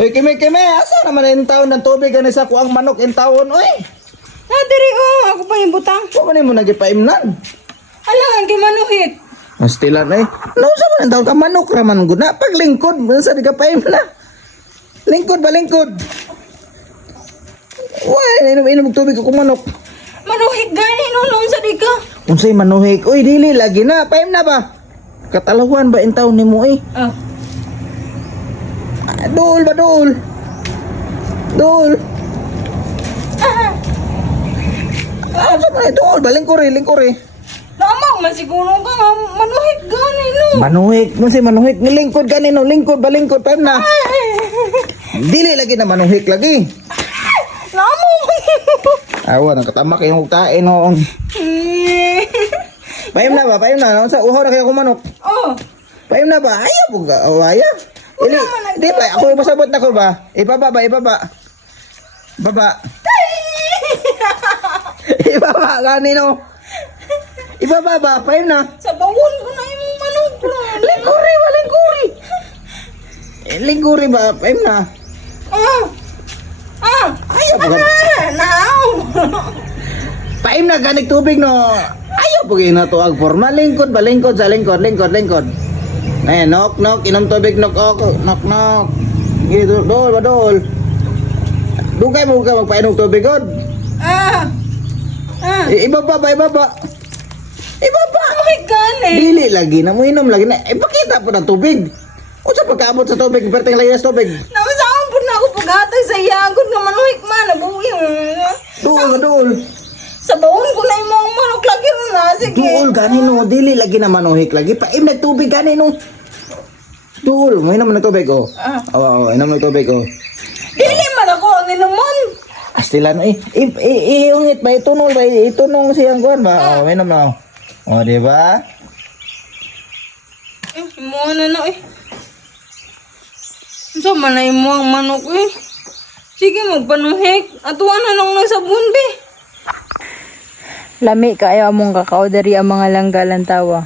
Uy, kime, asa naman yung taon ng tubig ani sa kuang manok in taon, uy. Diri ako pa yung butang. Kung ano mo nagipaimnan? Alangan kay manuhit. Mas tilan eh. Nausa man ang taon ka manok raman guna. Paglingkod, sa di ka paimna. Lingkod ba, lingkod? Uy, inom tubig ko kung manok. Manuhit gani noon sa di ka. Unsay manuhik? Uy, dili lagi na. Paim na ba? Katalawan ba in taon ni mo eh? Oh. Dul ba, dul? Dul. Sa man dul ba? Lingkuri. Lamang man siguro ka nga manuhit gani no. Manuhik, unsay manuhik? Nilingkod gani no, lingkod ba, lingkod? Paim na. Dili lagi na manuhik lagi. Lamang. Awa, nakatamak yung hugtain noon. Paim na ba? Sa uhaw na kayo kumanok. Oh. Paim na ba? Ayaw po ka. Awaya. Ili, di ba? Ako yung masabot na ko ba? Ibaba. Baba. Ibaba, kanino? Ibaba ba? Paim na. Sa bawon ko na yung manok ko. Lingkuri. Lingkuri ba? Paim na. Ayaw po ka. Now. Paim na, ganig tubig no. Ayaw po kayo na to ag forma. Lingkod. Ayan, knock, inom tubig, knock. Gito, dol. Dugay mo ka magpainom tubig, god. Ibaba. Manuhit gani. Dili lagi na mo inom lagi na. Ipakita po ng tubig. O sa pagkaabot sa tubig, perting lagi na sa tubig. Nausaan po na ako paghatay sa iyagod nga manuhit man. Nabuhi. Dol. Sa bawon ko na yung mga manok lagi mo na. Sige. Dol, ganino. Dili lagi na manuhik lagi. Paim na tubig, ganino. Dol, mo inom ng tubig, oh. Oo, inom ng tubig, oh. Dili man ako ang inuman. Astilan, iungit ba? Itunong siyang kuhan ba? Oh, inom na, oh. Oh, di ba? Imo na eh. So man na imo ang manok eh. Sige magpanuhik. Atuan na lang sa bunbi. Lami kaayo among kakao dari ang mga langgalan tawa.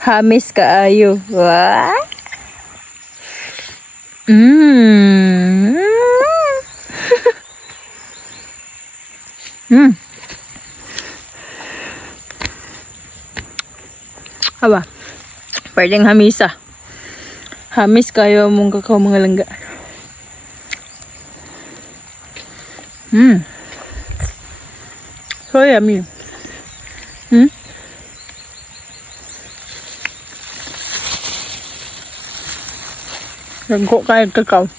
Hamis kaayo. Wa? Aba. Pwedeng hamisa. Hamis kayo among kakao mga langga. So yummy. Nagko kayo kakao.